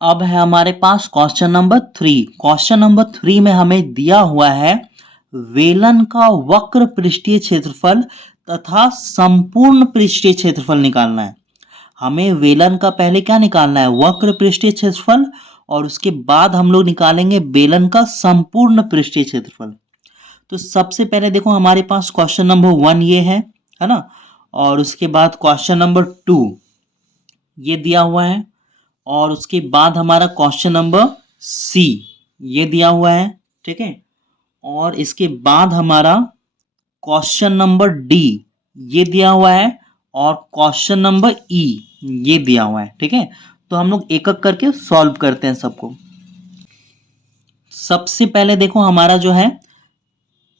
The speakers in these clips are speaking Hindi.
अब है हमारे पास क्वेश्चन नंबर 3। क्वेश्चन नंबर 3 में हमें दिया हुआ है वेलन का वक्र पृष्ठीय क्षेत्रफल तथा संपूर्ण पृष्ठीय क्षेत्रफल निकालना है। हमें वेलन का पहले क्या निकालना है, वक्र पृष्ठीय क्षेत्रफल, और उसके बाद हम लोग निकालेंगे बेलन का संपूर्ण पृष्ठीय क्षेत्रफल। तो सबसे पहले देखो हमारे पास क्वेश्चन नंबर 1 ये है ना, और उसके बाद क्वेश्चन नंबर 2 ये दिया हुआ है, और उसके बाद हमारा क्वेश्चन नंबर सी ये दिया हुआ है, ठीक है। और इसके बाद हमारा क्वेश्चन नंबर डी ये दिया हुआ है, और क्वेश्चन नंबर ई ये दिया हुआ है, ठीक है। तो हम लोग एक एक करके सॉल्व करते हैं सबको। सबसे पहले देखो हमारा जो है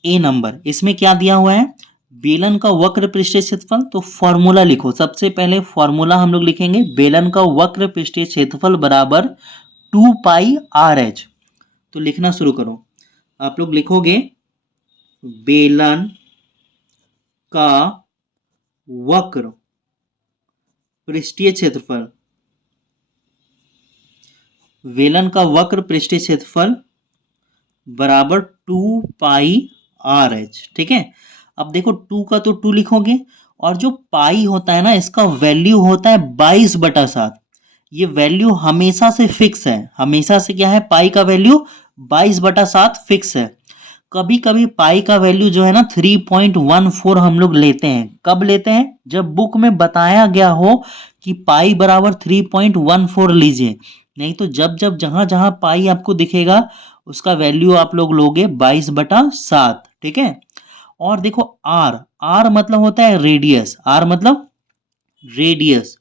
ए नंबर, इसमें क्या दिया हुआ है, बेलन का वक्र पृष्ठीय क्षेत्रफल। तो फॉर्मूला लिखो, सबसे पहले फॉर्मूला हम लोग लिखेंगे, बेलन का वक्र पृष्ठीय क्षेत्रफल बराबर 2 पाई आर एच। तो लिखना शुरू करो, आप लोग लिखोगे बेलन का वक्र पृष्ठीय क्षेत्रफल, बेलन का वक्र पृष्ठीय क्षेत्रफल बराबर 2 पाई आर एच, ठीक है। अब देखो 2 का तो 2 लिखोगे, और जो पाई होता है ना, इसका वैल्यू होता है 22/7। ये वैल्यू हमेशा से फिक्स है, हमेशा से क्या है, पाई का वैल्यू 22/7 फिक्स है। कभी कभी पाई का वैल्यू जो है ना 3.14 हम लोग लेते हैं। कब लेते हैं, जब बुक में बताया गया हो कि पाई बराबर 3.14 लीजिए। नहीं तो जब जब जहां जहां पाई आपको दिखेगा उसका वैल्यू आप लोग लोगे 22/7, ठीक है। और देखो आर, आर मतलब होता है रेडियस, आर मतलब रेडियस,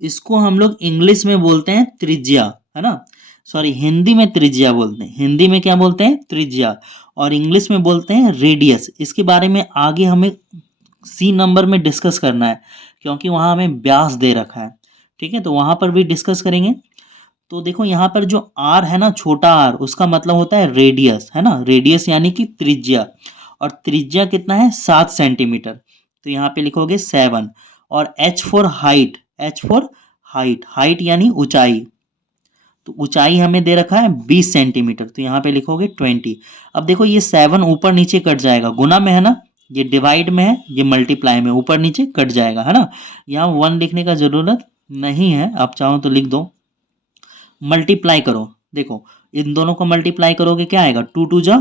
इसको हम लोग इंग्लिश में बोलते हैं त्रिज्या, है ना। सॉरी, हिंदी में त्रिज्या बोलते हैं, हिंदी में क्या बोलते हैं, त्रिज्या, और इंग्लिश में बोलते हैं रेडियस। इसके बारे में आगे हमें सी नंबर में डिस्कस करना है, क्योंकि वहां हमें व्यास दे रखा है, ठीक है, तो वहां पर भी डिस्कस करेंगे। तो देखो यहाँ पर जो आर है ना, छोटा आर, उसका मतलब होता है रेडियस, है ना, रेडियस यानी कि त्रिज्या, और त्रिज्या कितना है, 7 सेंटीमीटर। तो यहाँ पे लिखोगे 7। और H for height, H for height, height यानी ऊंचाई, तो ऊंचाई हमें दे रखा है 20 सेंटीमीटर, तो यहाँ पे लिखोगे 20। अब देखो ये 7 ऊपर नीचे कट जाएगा, गुना में है ना, ये डिवाइड में है, ये मल्टीप्लाई में, ऊपर नीचे कट जाएगा, है ना। यहाँ 1 लिखने का जरूरत नहीं है, आप चाहो तो लिख दो। मल्टीप्लाई करो, देखो इन दोनों को मल्टीप्लाई करोगे क्या आएगा, 2 2 जा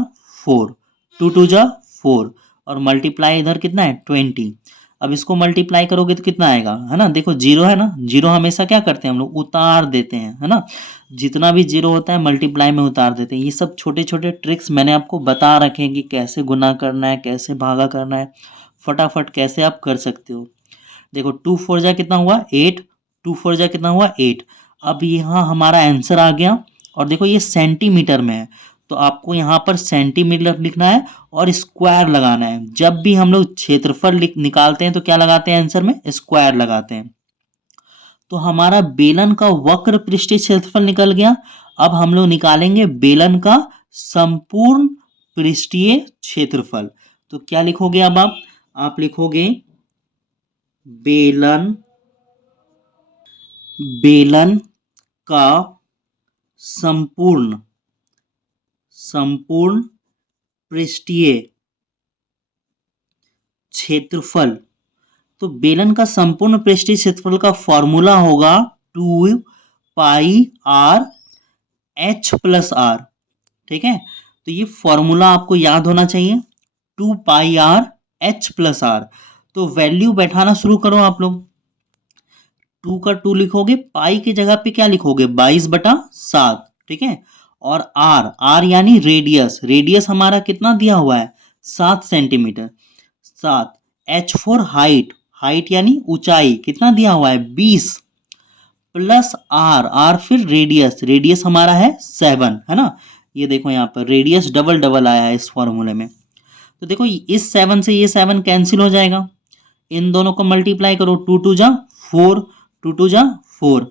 4, 2 2 जा 4, और मल्टीप्लाई इधर कितना है 20। अब इसको मल्टीप्लाई करोगे तो कितना आएगा, है ना, देखो जीरो है ना, जीरो हमेशा क्या करते हैं हम लोग, उतार देते हैं, है ना। जितना भी जीरो होता है मल्टीप्लाई में उतार देते हैं। ये सब छोटे छोटे ट्रिक्स मैंने आपको बता रखे हैं कि कैसे गुना करना है, कैसे भागा करना है, फटाफट कैसे आप कर सकते हो। देखो 2 4 जा कितना हुआ 8, 2 4 जा कितना हुआ 8। अब यहाँ हमारा आंसर आ गया, और देखो ये सेंटीमीटर में है, तो आपको यहाँ पर सेंटीमीटर लिखना है और स्क्वायर लगाना है। जब भी हम लोग क्षेत्रफल निकालते हैं तो क्या लगाते हैं आंसर में, स्क्वायर लगाते हैं। तो हमारा बेलन का वक्र पृष्ठीय क्षेत्रफल निकल गया। अब हम लोग निकालेंगे बेलन का संपूर्ण पृष्ठीय क्षेत्रफल। तो क्या लिखोगे अब आप लिखोगे बेलन, बेलन का संपूर्ण, संपूर्ण पृष्ठीय क्षेत्रफल। तो बेलन का संपूर्ण पृष्ठीय क्षेत्रफल का फॉर्मूला होगा 2 पाई आर एच प्लस आर, ठीक है। तो ये फॉर्मूला आपको याद होना चाहिए, 2 पाई आर एच प्लस आर। तो वैल्यू बैठाना शुरू करो आप लोग। 2 का 2 लिखोगे, पाई की जगह पे क्या लिखोगे 22/7, ठीक है। और आर, आर यानी रेडियस, रेडियस हमारा कितना दिया हुआ है 7 centimetre, 7। H for height, height यानी ऊंचाई, कितना दिया हुआ है 20, प्लस आर, आर फिर रेडियस, रेडियस हमारा है 7, है ना। ये देखो यहाँ पर रेडियस डबल डबल आया है इस फॉर्मूले में। तो देखो इस 7 से ये 7 कैंसिल हो जाएगा, इन दोनों को मल्टीप्लाई करो, 2 2 जा 4, 2 2 जा 4।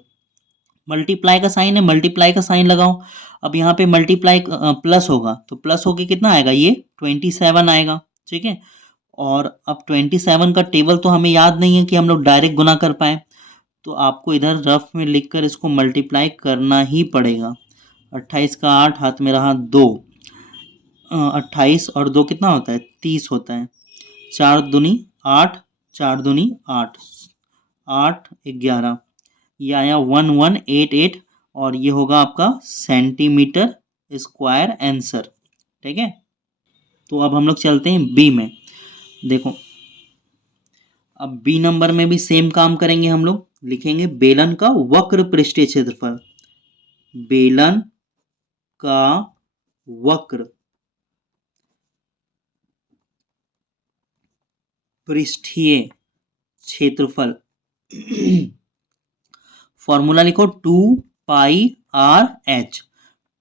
मल्टीप्लाई का साइन है, मल्टीप्लाई का साइन लगाओ। अब यहाँ पे मल्टीप्लाई प्लस होगा, तो प्लस होके कितना आएगा, ये 27 आएगा, ठीक है। और अब 27 का टेबल तो हमें याद नहीं है कि हम लोग डायरेक्ट गुना कर पाए, तो आपको इधर रफ में लिखकर इसको मल्टीप्लाई करना ही पड़ेगा। 28 का 8, हाथ में रहा 2, 28 और 2 कितना होता है, 30 होता है। 4 दूनी 8, 4 दूनी 8, 8 11, ये आया 1188 और ये होगा आपका सेंटीमीटर स्क्वायर आंसर। ठीक है, तो अब हम लोग चलते हैं बी में। देखो अब बी नंबर में भी सेम काम करेंगे हम लोग, लिखेंगे बेलन का वक्र पृष्ठीय क्षेत्रफल। बेलन का वक्र पृष्ठीय क्षेत्रफल। फॉर्मूला लिखो 2 पाई आर एच।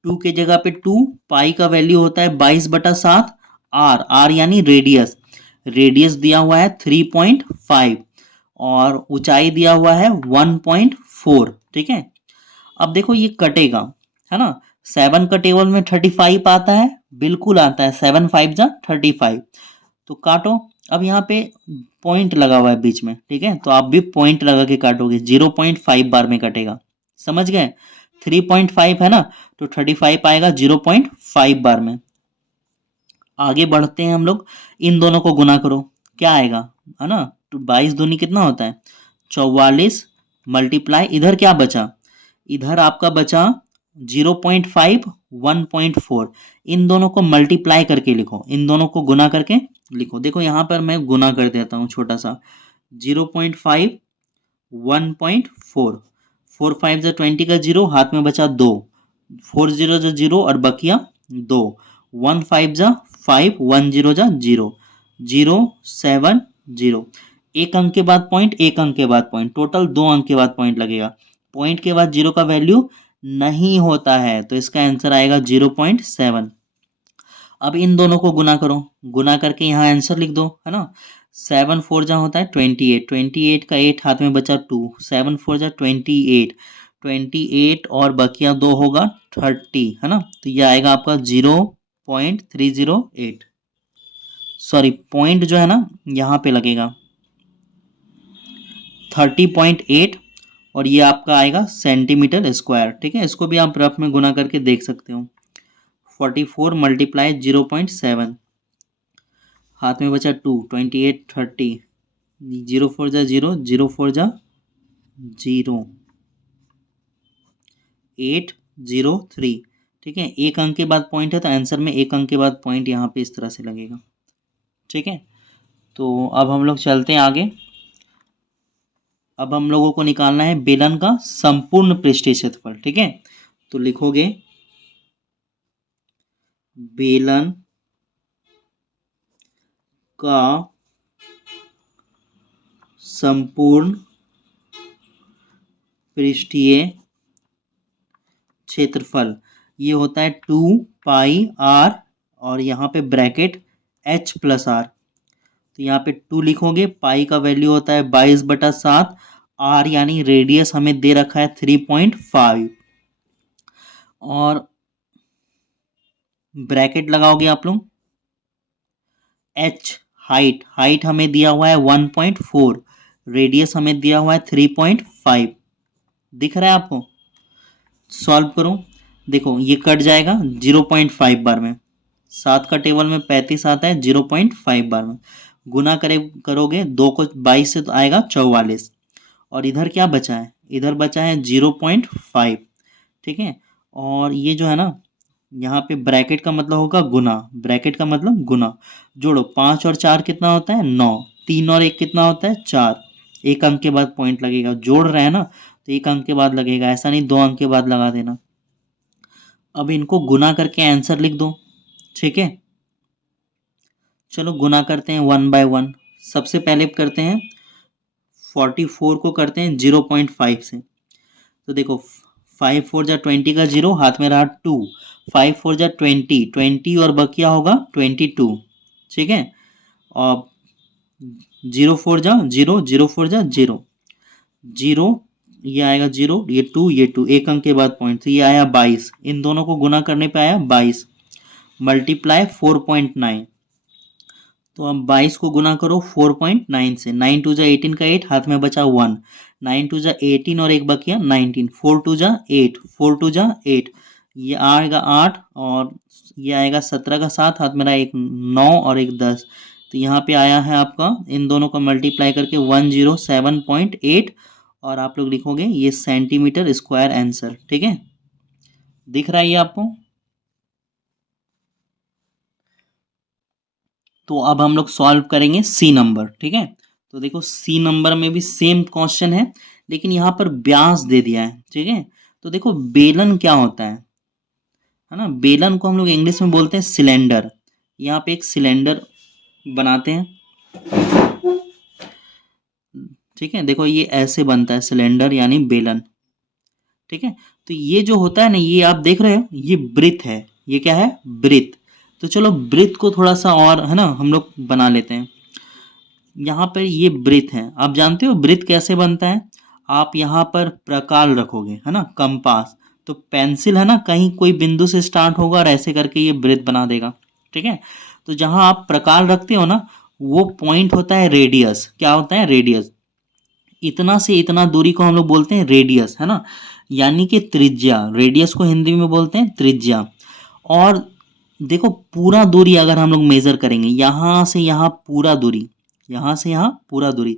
2 के जगह पे 2, पाई का वैल्यू होता है 22/7, आर, आर यानी रेडियस, रेडियस दिया हुआ है 3.5 और ऊंचाई दिया हुआ है 1.4। ठीक है, अब देखो ये कटेगा, है ना। 7 का टेबल में 35 आता है, बिल्कुल आता है, 7 5 जा 35। तो काटो, अब यहाँ पे पॉइंट लगा हुआ है बीच में, ठीक है, तो आप भी पॉइंट लगा के काटोगे, 0.5 बार में कटेगा, समझ गए। 3.5 है ना, तो 35 आएगा 0.5 बार में। आगे बढ़ते हैं हम लोग, इन दोनों को गुना करो, क्या आएगा, है ना, तो 22 दूनी कितना होता है 44, मल्टीप्लाई, इधर क्या बचा, इधर आपका बचा 0.5 1.4, इन दोनों को मल्टीप्लाई करके लिखो, इन दोनों को गुना करके लिखो। देखो यहाँ पर मैं गुना कर देता हूँ छोटा सा, 0.5 1.4, 4 5 जा 20 का 0, हाथ में बचा 2, 4 0 जा 0 और बकिया 2, 1 5 जा 5, 1 0 जा 0, 0 7 0, एक अंक के बाद पॉइंट, एक अंक के बाद पॉइंट, टोटल 2 अंक के बाद पॉइंट लगेगा। पॉइंट के बाद 0 का वैल्यू नहीं होता है, तो इसका आंसर आएगा 0.7। अब इन दोनों को गुना करो, गुना करके यहाँ आंसर लिख दो, है ना। 7 4 जहाँ होता है 28, 28 का 8, हाथ में बचा 2, 7 4 जा 28, 28 और बकिया 2 होगा 30, है ना। तो ये आएगा आपका 0.308, सॉरी पॉइंट जो है ना यहाँ पे लगेगा 30.8 और ये आपका आएगा सेंटीमीटर स्क्वायर। ठीक है, इसको भी आप रफ में गुना करके देख सकते हो। 44 मल्टीप्लाई 0.7, हाथ में बचा 2, 28 30, 0 4 जा 0, 0 4 जा 0, 8 0 3। ठीक है, एक अंक के बाद पॉइंट है तो आंसर में एक अंक के बाद पॉइंट यहाँ पे इस तरह से लगेगा। ठीक है, तो अब हम लोग चलते हैं आगे। अब हम लोगों को निकालना है बेलन का संपूर्ण पृष्ठीय क्षेत्रफल। ठीक है, तो लिखोगे बेलन का संपूर्ण पृष्ठीय क्षेत्रफल, ये होता है 2 पाई आर और यहाँ पे ब्रैकेट h प्लस आर। तो यहाँ पे 2 लिखोगे, पाई का वैल्यू होता है 22/7, आर यानी रेडियस हमें दे रखा है 3.5 और ब्रैकेट लगाओगे आप लोग। h हाइट, हाइट हमें दिया हुआ है 1.4, रेडियस हमें दिया हुआ है 3.5, दिख रहा है आपको। सॉल्व करो, देखो ये कट जाएगा 0.5 बार में, 7 का टेबल में 35 आता है, 0.5 बार में गुना करोगे 2 को 22 से तो आएगा 44 और इधर क्या बचा है, इधर बचा है 0.5। ठीक है, और ये जो है ना यहाँ पे ब्रैकेट का मतलब होगा गुना, ब्रैकेट का मतलब गुना। जोड़ो, 5 और 4 कितना होता है 9, 3 और 1 कितना होता है 4, एक अंक के बाद पॉइंट लगेगा, जोड़ रहे हैं ना तो एक अंक के बाद लगेगा, ऐसा नहीं 2 अंक के बाद लगा देना। अब इनको गुना करके आंसर लिख दो। ठीक है, चलो गुना करते हैं 1 बाय 1। सबसे पहले करते हैं 44 को करते हैं 0.5 से, तो देखो 5 4 जा 20 का 0, हाथ में रहा 2, 5 4 जा 20, 20 और बकिया होगा 22। ठीक है, और 0 4 जा 0, 0 4 जा 0, 0, ये आएगा 0, ये 2, ये 2, एक अंक के बाद पॉइंट, तो ये आया 22, इन दोनों को गुना करने पे आया 22 मल्टीप्लाई 4.9, तो अब 22 को गुना करो 4.9 से, 9 टू जा 18 का 8, हाथ में बचा 1, 9 टू जा 18 और एक बकिया 19, 4 टू जा 8, 4 टू जा 8, ये आएगा 8 और ये आएगा 17 का 7, हाथ में रहा एक 9 और एक 10, तो यहाँ पे आया है आपका इन दोनों का मल्टीप्लाई करके 107.8 और आप लोग लिखोगे ये सेंटीमीटर स्क्वायर आंसर। ठीक है, दिख रहा है ये आपको? तो अब हम लोग सॉल्व करेंगे सी नंबर। ठीक है, तो देखो सी नंबर में भी सेम क्वेश्चन है, लेकिन यहाँ पर व्यास दे दिया है। ठीक है, तो देखो बेलन क्या होता है ना, बेलन को हम लोग इंग्लिश में बोलते हैं सिलेंडर। यहाँ पे एक सिलेंडर बनाते हैं। ठीक है, देखो ये ऐसे बनता है सिलेंडर यानी बेलन। ठीक है, तो ये जो होता है ना, ये आप देख रहे हो ये वृत्त है, ये क्या है, वृत्त। तो चलो वृत्त को थोड़ा सा और है ना हम लोग बना लेते हैं। यहाँ पर ये वृत्त है, आप जानते हो वृत्त कैसे बनता है? आप यहाँ पर प्रकाल रखोगे है ना, कंपास, तो पेंसिल है ना कहीं कोई बिंदु से स्टार्ट होगा और ऐसे करके ये वृत्त बना देगा। ठीक है, तो जहाँ आप प्रकाल रखते हो ना, वो पॉइंट होता है रेडियस। क्या होता है? रेडियस। इतना से इतना दूरी को हम लोग बोलते हैं रेडियस, है ना, यानी कि त्रिज्या। रेडियस को हिंदी में बोलते हैं त्रिज्या। और देखो पूरा दूरी अगर हम लोग मेजर करेंगे, यहाँ से यहाँ पूरा दूरी, यहाँ से यहाँ पूरा दूरी,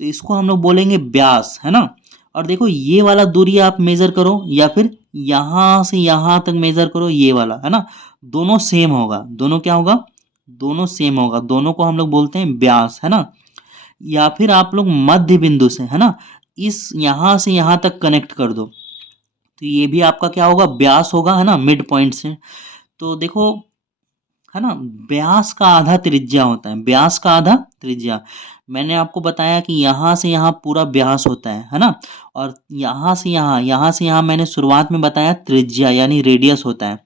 तो इसको हम लोग बोलेंगे व्यास, है ना। और देखो ये वाला दूरी आप मेजर करो या फिर यहाँ से यहाँ तक मेजर करो, ये वाला है ना, दोनों सेम होगा। दोनों क्या होगा? दोनों सेम होगा। दोनों को हम लोग बोलते हैं व्यास, है ना। या फिर आप लोग मध्य बिंदु से है ना, इस यहाँ से यहाँ तक कनेक्ट कर दो, तो ये भी आपका क्या होगा? व्यास होगा, है ना, मिड पॉइंट से। तो देखो है ना, व्यास का आधा त्रिज्या होता है, व्यास का आधा त्रिज्या। मैंने आपको बताया कि यहाँ से यहाँ पूरा व्यास होता है ना, और यहाँ से यहाँ, यहाँ से यहाँ मैंने शुरुआत में बताया त्रिज्या यानी रेडियस होता है।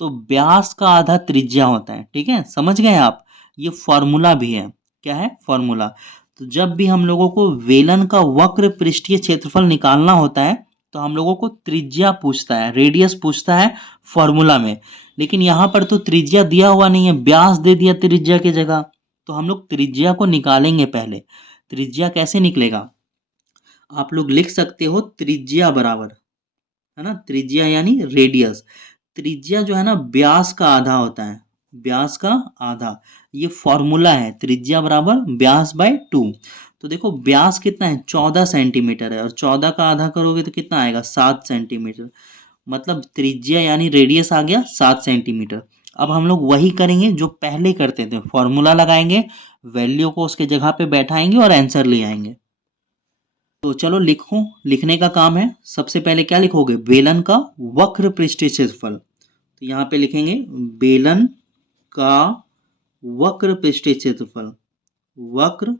तो व्यास का आधा त्रिज्या होता है। ठीक है, समझ गए आप? ये फॉर्मूला भी है। क्या है? फॉर्मूला। तो जब भी हम लोगों को वेलन का वक्र पृष्ठीय क्षेत्रफल निकालना होता है, तो हम लोगों को त्रिज्या पूछता है, रेडियस पूछता है फॉर्मूला में। लेकिन यहाँ पर तो त्रिज्या दिया हुआ नहीं है, व्यास दे दिया त्रिज्या की जगह। तो हम लोग त्रिज्या को निकालेंगे पहले। त्रिज्या कैसे निकलेगा? आप लोग लिख सकते हो त्रिज्या बराबर, है ना, त्रिज्या यानी रेडियस। त्रिज्या जो है ना व्यास का आधा होता है, व्यास का आधा। ये फॉर्मूला है, त्रिज्या बराबर व्यास बाय 2। तो देखो व्यास कितना है? 14 सेंटीमीटर है, और 14 का आधा करोगे तो कितना आएगा? 7 सेंटीमीटर। मतलब त्रिज्या यानी रेडियस आ गया 7 सेंटीमीटर। अब हम लोग वही करेंगे जो पहले करते थे, फॉर्मूला लगाएंगे, वैल्यू को उसके जगह पे बैठाएंगे और आंसर ले आएंगे। तो चलो लिखो, लिखने का काम है। सबसे पहले क्या लिखोगे? बेलन का वक्र पृष्ठीय क्षेत्रफल। तो यहाँ पे लिखेंगे बेलन का वक्र पृष्ठीय क्षेत्रफल, वक्र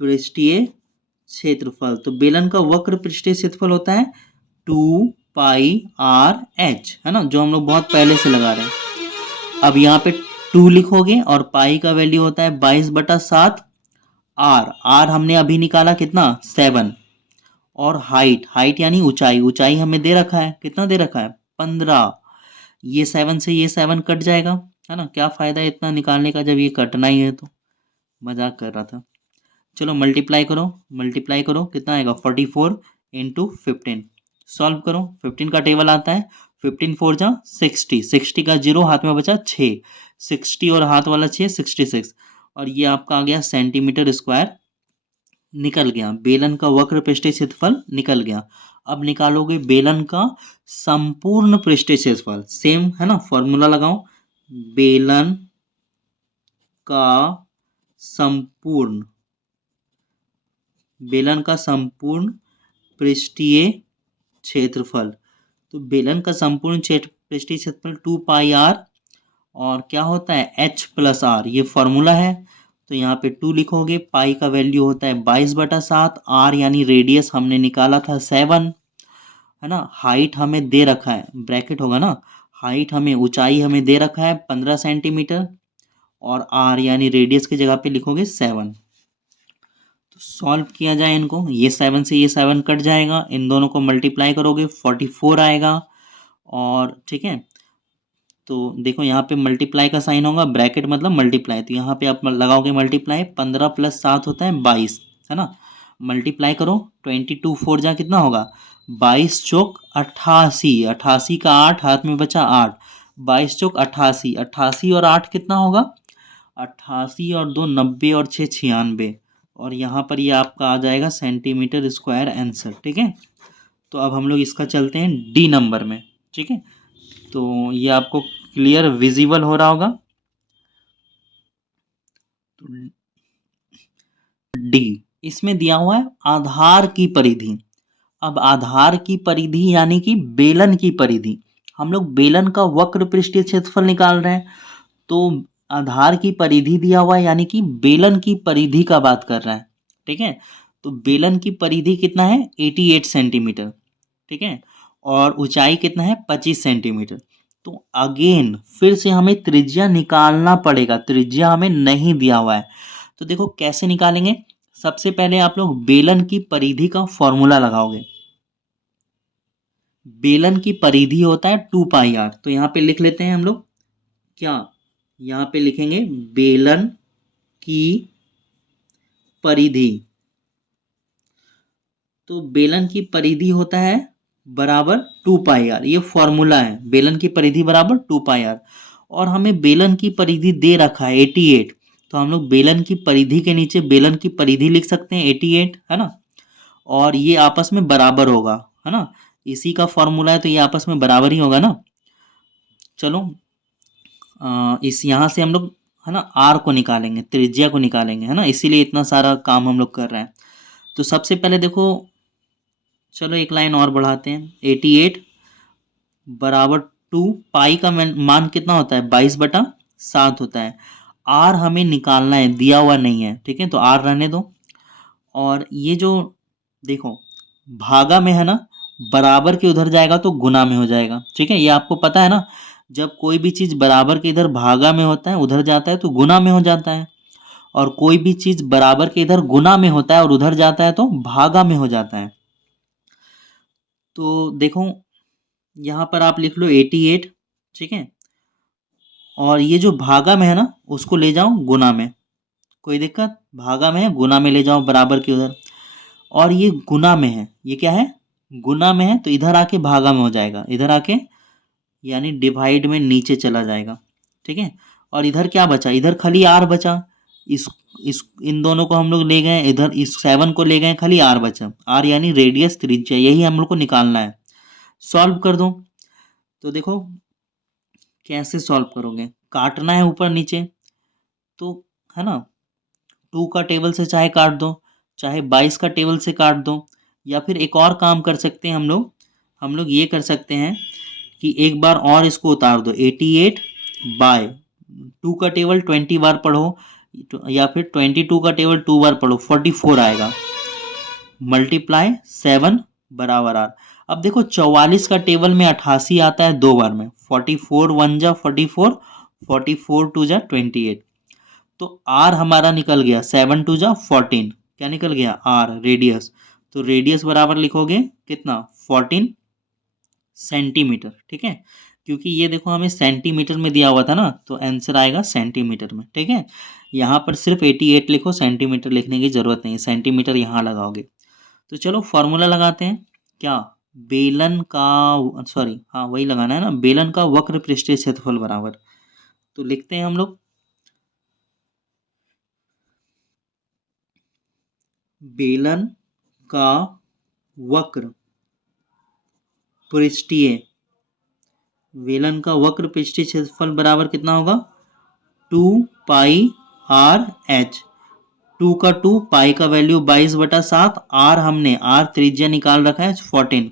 पृष्ठीय क्षेत्रफल। तो बेलन का वक्र पृष्ठीय क्षेत्रफल होता है 2πr/h, है ना, जो हम लोग बहुत पहले से लगा रहे हैं। अब यहाँ पे 2 लिखोगे और पाई का वैल्यू होता है 22/7। आर हमने अभी निकाला कितना? 7। और हाइट, हाइट यानी ऊंचाई, ऊंचाई हमें दे रखा है, कितना दे रखा है? 15। ये 7 से ये 7 कट जाएगा, है ना। क्या फायदा है इतना निकालने का जब ये कटना ही है? तो मजाक कर रहा था। चलो मल्टीप्लाई करो, मल्टीप्लाई करो, कितना आएगा? 44 इंटू 15। सॉल्व करो, 15 का टेबल आता है, 15 4 जा 60, 60 का 0 हाथ में बचा 6, 60 और हाथ वाला 6, 66, और ये आपका आ गया सेंटीमीटर स्क्वायर। निकल गया बेलन का वक्र पृष्ठीय क्षेत्रफल, निकल गया। अब निकालोगे बेलन का संपूर्ण पृष्ठीय क्षेत्रफल। सेम है ना, फॉर्मूला लगाओ, बेलन का संपूर्ण, बेलन का संपूर्ण पृष्ठीय क्षेत्रफल। तो बेलन का संपूर्ण पृष्ठीय क्षेत्रफल 2πr, और क्या होता है? h+r, ये फॉर्मूला है। तो यहाँ पे 2 लिखोगे, पाई का वैल्यू होता है 22/7, r यानी रेडियस हमने निकाला था 7, है ना। हाइट हमें दे रखा है, ब्रैकेट होगा ना, हाइट हमें, ऊंचाई हमें दे रखा है 15 सेंटीमीटर, और r यानी रेडियस की जगह पे लिखोगे 7। तो सॉल्व किया जाए इनको, ये 7 से ये 7 कट जाएगा, इन दोनों को मल्टीप्लाई करोगे 44 आएगा। और ठीक है, तो देखो यहाँ पे मल्टीप्लाई का साइन होगा, ब्रैकेट मतलब मल्टीप्लाई, तो यहाँ पे आप लगाओगे मल्टीप्लाई, 15 प्लस 7 होता है 22, है ना। मल्टीप्लाई करो, 22 4 जा कितना होगा, 22 चौक 88, 88 का 8 हाथ में बचा 8, 22 चौक 88, 88 और 8 कितना होगा, 88 और 2 90 और 6 96, और यहाँ पर ये आपका आ जाएगा सेंटीमीटर स्क्वायर आंसर, ठीक है। तो अब हम लोग इसका चलते हैं डी नंबर में, ठीक है। तो ये आपको क्लियर विजिबल हो रहा होगा। तो डी, इसमें दिया हुआ है आधार की परिधि। अब आधार की परिधि यानी कि बेलन की परिधि, हम लोग बेलन का वक्र पृष्ठीय क्षेत्रफल निकाल रहे हैं, तो आधार की परिधि दिया हुआ है यानी कि बेलन की परिधि का बात कर रहा है, ठीक है। तो बेलन की परिधि कितना है, 88 सेंटीमीटर, ठीक है, और ऊंचाई कितना है, 25 सेंटीमीटर। तो अगेन फिर से हमें त्रिज्या निकालना पड़ेगा, त्रिज्या हमें नहीं दिया हुआ है। तो देखो कैसे निकालेंगे, सबसे पहले आप लोग बेलन की परिधि का फॉर्मूला लगाओगे। बेलन की परिधि होता है 2 पाई आर, तो यहाँ पे लिख लेते हैं हम लोग, क्या यहाँ पे लिखेंगे बेलन की परिधि। तो बेलन की परिधि होता है बराबर 2 पाई आर, ये फॉर्मूला है, बेलन की परिधि बराबर 2 पाई आर। और हमें बेलन की परिधि दे रखा है 88, तो हम लोग बेलन की परिधि के नीचे बेलन की परिधि लिख सकते हैं 88, है ना। और ये आपस में बराबर होगा, है ना, इसी का फॉर्मूला है, तो ये आपस में बराबर ही होगा ना। चलो इस यहाँ से हम लोग, है ना, आर को निकालेंगे, त्रिज्या को निकालेंगे, है ना, इसीलिए इतना सारा काम हम लोग कर रहे हैं। तो सबसे पहले देखो, चलो एक लाइन और बढ़ाते हैं, 88 बराबर 2 पाई का मान कितना होता है, 22/7 होता है। आर हमें निकालना है, दिया हुआ नहीं है, ठीक है, तो आर रहने दो। और ये जो देखो भागा में है ना, बराबर के उधर जाएगा तो गुना में हो जाएगा, ठीक है, ये आपको पता है ना, जब कोई भी चीज बराबर के इधर भागा में होता है, उधर जाता है तो गुना में हो जाता है, और कोई भी चीज बराबर के इधर गुना में होता है और उधर जाता है तो भागा में हो जाता है। तो देखो यहाँ पर आप लिख लो 88, ठीक है, और ये जो भागा में है ना उसको ले जाओ गुना में, कोई दिक्कत, भागा में है गुना में ले जाओ बराबर के उधर, और ये गुना में है, ये क्या है, गुना में है, तो इधर आके भागा में हो जाएगा, इधर आके यानी डिवाइड में नीचे चला जाएगा, ठीक है। और इधर क्या बचा, इधर खाली आर बचा, इस इन दोनों को हम लोग ले गए इधर, इस 7 को ले गए, खाली आर बचा, आर यानी रेडियस त्रिज्या, यही हम लोग को निकालना है। सॉल्व कर दो। तो देखो कैसे सॉल्व करोगे, काटना है ऊपर नीचे, तो है ना, 2 का टेबल से चाहे काट दो, चाहे 22 का टेबल से काट दो, या फिर एक और काम कर सकते हैं हम लोग ये कर सकते हैं कि एक बार और इसको उतार दो, 88 बाय 2 का टेबल 20 बार पढ़ो, या फिर 22 का टेबल 2 बार पढ़ो, 44 आएगा, मल्टीप्लाई 7 बराबर आर। अब देखो 44 का टेबल में 88 आता है 2 बार में, 44 1 जा 44, 44 2 जा 28, तो आर हमारा निकल गया 7 2 जा 14, क्या निकल गया, आर रेडियस। तो रेडियस बराबर लिखोगे कितना, 14 सेंटीमीटर, ठीक है, क्योंकि ये देखो हमें सेंटीमीटर में दिया हुआ था ना, तो आंसर आएगा सेंटीमीटर में, ठीक है। यहाँ पर सिर्फ 88 लिखो, सेंटीमीटर लिखने की जरूरत नहीं, सेंटीमीटर यहाँ लगाओगे। तो चलो फॉर्मूला लगाते हैं, क्या, बेलन का, सॉरी हाँ वही लगाना है ना, बेलन का वक्र पृष्ठीय क्षेत्रफल बराबर, तो लिखते हैं हम लोग, बेलन का वक्र पृष्ठीय, बेलन का वक्र पृष्ठीय क्षेत्रफल बराबर कितना होगा, 2 पाई आर एच, 2 का 2, पाई का वैल्यू 22/7, आर हमने आर त्रिज्या निकाल रखा है 14,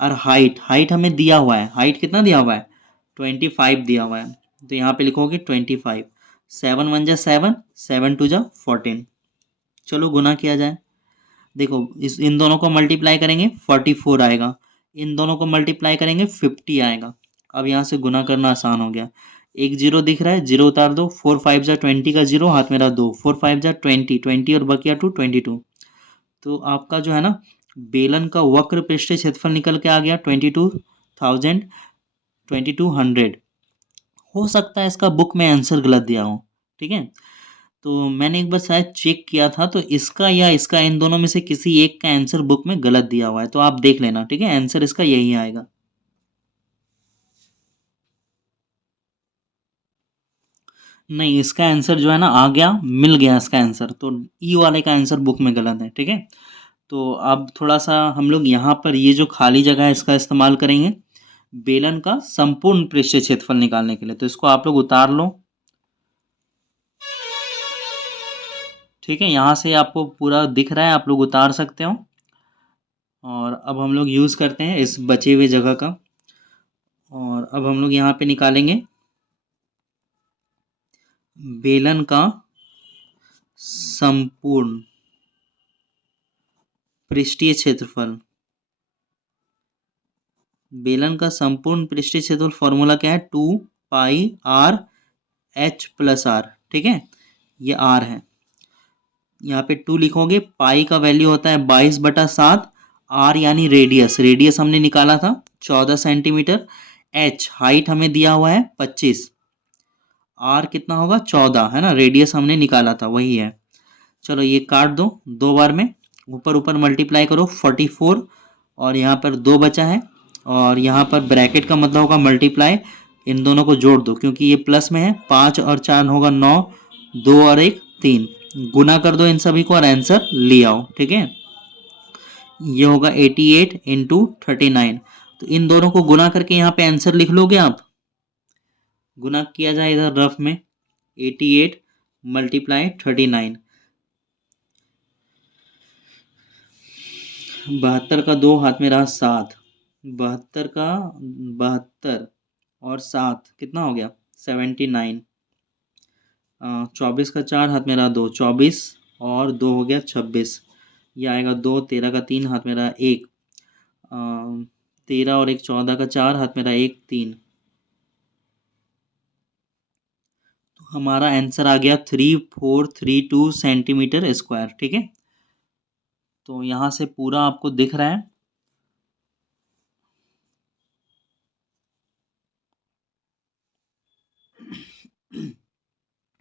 और हाइट हमें दिया हुआ है, हाइट कितना दिया हुआ है, 25 दिया हुआ है, तो यहाँ पे लिखोगे 25, 7 1 जा 7, 7 2 जा 14, चलो गुना किया जाए। देखो इन दोनों को मल्टीप्लाई करेंगे 44 आएगा, इन दोनों को मल्टीप्लाई करेंगे 50 आएगा। अब यहाँ से गुना करना आसान हो गया, एक जीरो दिख रहा है, जीरो उतार दो, 4 5 जा 20 का जीरो, हाथ मेरा 2, 4 5 जा 20, 20 और बकिया 2, 22। तो आपका जो है ना बेलन का वक्र पृष्ठीय क्षेत्रफल निकल के आ गया 22,000, 2200, हो सकता है इसका बुक में आंसर गलत दिया हो, ठीक है। तो मैंने एक बार शायद चेक किया था, तो इसका या इसका, इन दोनों में से किसी एक का आंसर बुक में गलत दिया हुआ है, तो आप देख लेना, ठीक है। आंसर इसका यही आएगा। नहीं, इसका आंसर जो है ना आ गया, मिल गया इसका आंसर, तो ई वाले का आंसर बुक में गलत है, ठीक है। तो अब थोड़ा सा हम लोग यहाँ पर ये जो खाली जगह है इसका इस्तेमाल करेंगे बेलन का संपूर्ण पृष्ठीय क्षेत्रफल निकालने के लिए। तो इसको आप लोग उतार लो, ठीक है। यहाँ से आपको पूरा दिख रहा है, आप लोग उतार सकते हो। और अब हम लोग यूज़ करते हैं इस बचे हुए जगह का, और अब हम लोग यहाँ पे निकालेंगे बेलन का संपूर्ण पृष्ठीय क्षेत्रफल। बेलन का संपूर्ण पृष्ठीय क्षेत्रफल फॉर्मूला क्या है, 2πr/h+r, ठीक है। ये r है, यहाँ पे 2 लिखोगे। पाई का वैल्यू होता है 22/7, r यानी रेडियस, रेडियस हमने निकाला था 14 सेंटीमीटर, h हाइट हमें दिया हुआ है 25, r कितना होगा 14, है ना, रेडियस हमने निकाला था वही है। चलो ये काट दो दो बार में, ऊपर ऊपर मल्टीप्लाई करो 44, और यहाँ पर 2 बचा है, और यहाँ पर ब्रैकेट का मतलब होगा मल्टीप्लाई, इन दोनों को जोड़ दो क्योंकि ये प्लस में है। 5 और 4 होगा 9, 2 और 1 3, गुना कर दो इन सभी को और आंसर ले आओ, ठीक है। ये होगा 88 इंटू 39, तो इन दोनों को गुना करके यहाँ पे आंसर लिख लोगे आप। गुना किया जाए इधर रफ में, 88 मल्टीप्लाई 39, 72 का 2 हाथ में रहा 7, 72 का 72 और 7 कितना हो गया 79, 24 का 4 हाथ में रहा 2, 24 और 2 हो गया 26, ये आएगा 2, 13 का 3 हाथ में रहा 1, 13 और 1 14 का 4 हाथ में रहा 1 3, तो हमारा आंसर आ गया 3432 सेंटीमीटर स्क्वायर, ठीक है। तो यहाँ से पूरा आपको दिख रहा है।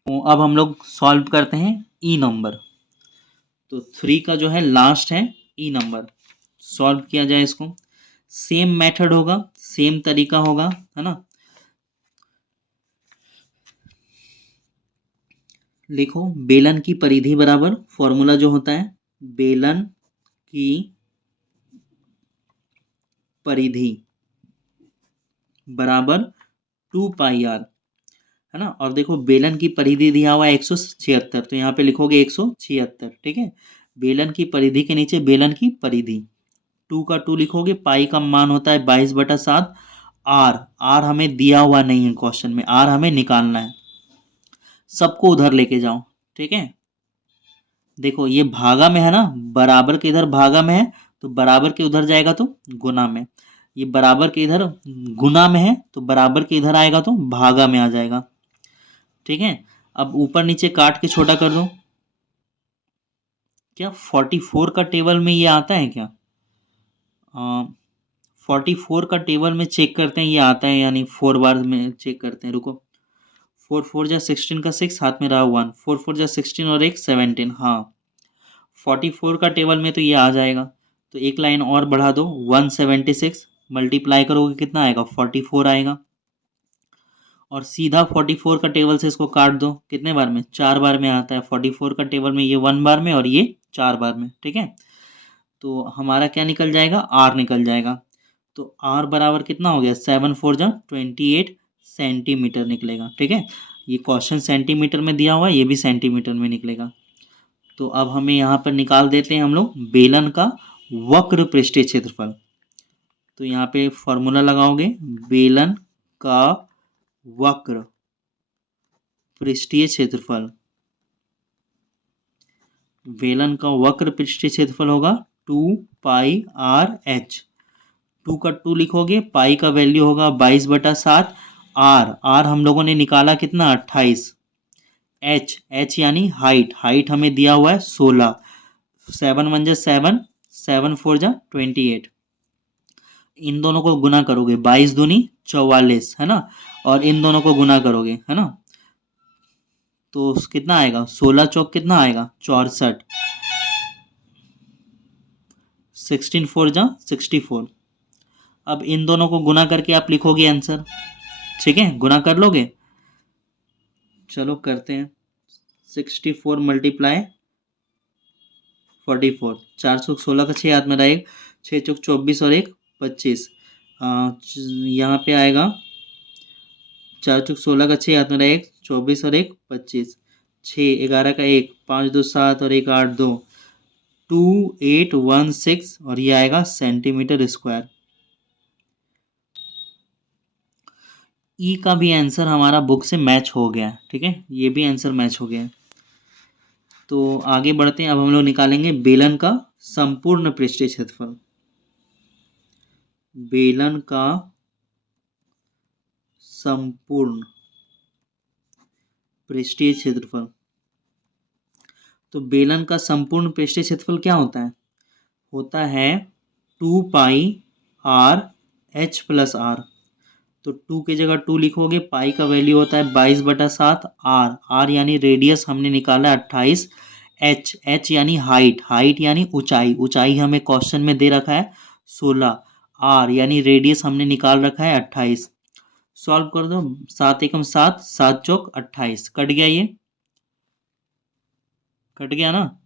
तो अब हम लोग सॉल्व करते हैं ई नंबर। तो 3 का जो है लास्ट है ई नंबर, सॉल्व किया जाए इसको। सेम मेथड होगा, सेम तरीका होगा, है ना। लिखो बेलन की परिधि बराबर, फॉर्मूला जो होता है बेलन की परिधि बराबर 2πr, है ना। और देखो बेलन की परिधि दिया हुआ है 176, तो यहाँ पे लिखोगे 176, ठीक है। बेलन की परिधि के नीचे बेलन की परिधि, 2 का 2 लिखोगे, पाई का मान होता है 22/7, आर आर हमें दिया हुआ नहीं है क्वेश्चन में, आर हमें निकालना है। सबको उधर लेके जाओ, ठीक है। देखो ये भागा में है ना, बराबर के इधर भागा में है तो बराबर के उधर जाएगा तो गुना में, ये बराबर के इधर गुना में है तो बराबर के इधर आएगा तो भागा में आ जाएगा, ठीक है। अब ऊपर नीचे काट के छोटा कर दो। क्या 44 का टेबल में ये आता है क्या? 44 का टेबल में चेक करते हैं ये आता है, यानी 4 बार में चेक करते हैं, रुको। 4 4 जा 16 का 6 हाथ में रहा 1, 4 4 जा 16 और 1 17, हाँ 44 का टेबल में तो ये आ जाएगा। तो एक लाइन और बढ़ा दो, 176 मल्टीप्लाई करोगे कितना आएगा 44 आएगा, और सीधा 44 का टेबल से इसको काट दो, कितने बार में 4 बार में आता है 44 का टेबल में, ये 1 बार में और ये 4 बार में, ठीक है। तो हमारा क्या निकल जाएगा, आर निकल जाएगा। तो आर बराबर कितना हो गया 7 4 जा 28 सेंटीमीटर निकलेगा, ठीक है। ये क्वेश्चन सेंटीमीटर में दिया हुआ है, ये भी सेंटीमीटर में निकलेगा। तो अब हमें यहाँ पर निकाल देते हैं हम लोग बेलन का वक्र पृष्ठीय क्षेत्रफल। तो यहाँ पे फॉर्मूला लगाओगे बेलन का वक्र पृष्ठीय क्षेत्रफल, बेलन का वक्र पृष्ठीय क्षेत्रफल होगा 2πr/h, 2 का 2 लिखोगे, पाई का वैल्यू होगा 22/7, आर हम लोगों ने निकाला कितना 28, एच यानी हाइट, हाइट हमें दिया हुआ है 16, 7 1 जा 7, 7 4 जा 28, इन दोनों को गुना करोगे 22 दूनी 44, है ना। और इन दोनों को गुना करोगे, है ना, तो कितना आएगा, 16 चौक कितना आएगा, 64, 16 4 जा 64। अब इन दोनों को गुना करके आप लिखोगे आंसर, ठीक है, गुना कर लोगे। चलो करते हैं, 64 मल्टीप्लाई 44, 416 का 6 हाथ में रहेगा, 6 चौक 24 और 1 25, यहाँ पे आएगा 4 चौक 16 का 6 हाथ में रहेगा, 24 और 1 25, 6 11 का 1 5 2 7 और 1 8 2 2816 और ये आएगा सेंटीमीटर स्क्वायर। ई का भी आंसर हमारा बुक से मैच हो गया, ठीक है, ये भी आंसर मैच हो गया। तो आगे बढ़ते हैं, अब हम लोग निकालेंगे बेलन का संपूर्ण पृष्ठीय क्षेत्रफल। बेलन का संपूर्ण पृष्ठीय क्षेत्रफल। तो बेलन का संपूर्ण पृष्ठीय क्षेत्रफल क्या होता है, होता है 2 पाई आर एच प्लस आर। तो 2 की जगह 2 लिखोगे, पाई का वैल्यू होता है 22/7, आर यानी रेडियस हमने निकाला 28, एच यानी हाइट यानी ऊंचाई हमें क्वेश्चन में दे रखा है 16, आर यानी रेडियस हमने निकाल रखा है 28। सॉल्व कर दो, 7 एकम 7, 7 चौक 28, कट गया, ये कट गया ना।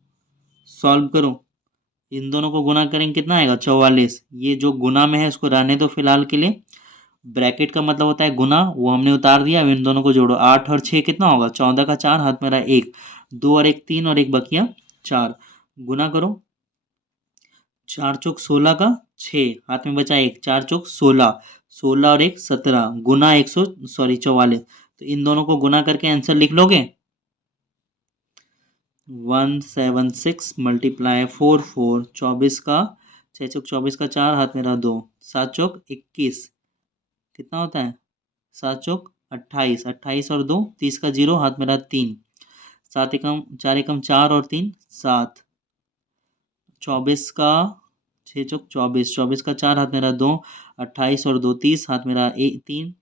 सॉल्व करो, इन दोनों को गुना करेंगे कितना आएगा, 44। ये जो गुना में है इसको रहने दो फिलहाल के लिए, ब्रैकेट का मतलब होता है गुना, वो हमने उतार दिया। अब इन दोनों को जोड़ो, 8 और 6 कितना होगा, 14 का 4 हाथ में रहा 1, 2 और 1 3 और 1 बकिया 4, गुना करो, 4 चौक 16 का 6 हाथ में बचा 1, 4 चौक 16, 16 और 1 17, गुना 44। तो इन दोनों को गुना करके आंसर लिख लोगे, 176 मल्टीप्लाई 4 4, 24 का 6 चौक 24 का 4 हाथ में रहा 2, 7 चौक 21, कितना होता है, 7 चौक 28, 28 और 2 30 का 0 हाथ में रहा 3, 7 एकम 4 एकम 4 और 3 7, 24 का 6 चौक 24, 24 का 4 हाथ में रहा 2, 28 और 2 30 हाथ में रहा 3,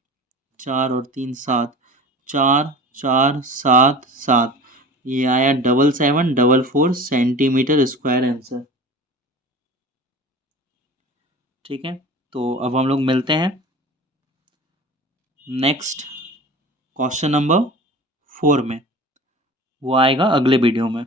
4 और 3 7, 4 4 7 7, ये आया 7744 सेंटीमीटर स्क्वायर आंसर, ठीक है। तो अब हम लोग मिलते हैं नेक्स्ट क्वेश्चन नंबर 4 में, वो आएगा अगले वीडियो में।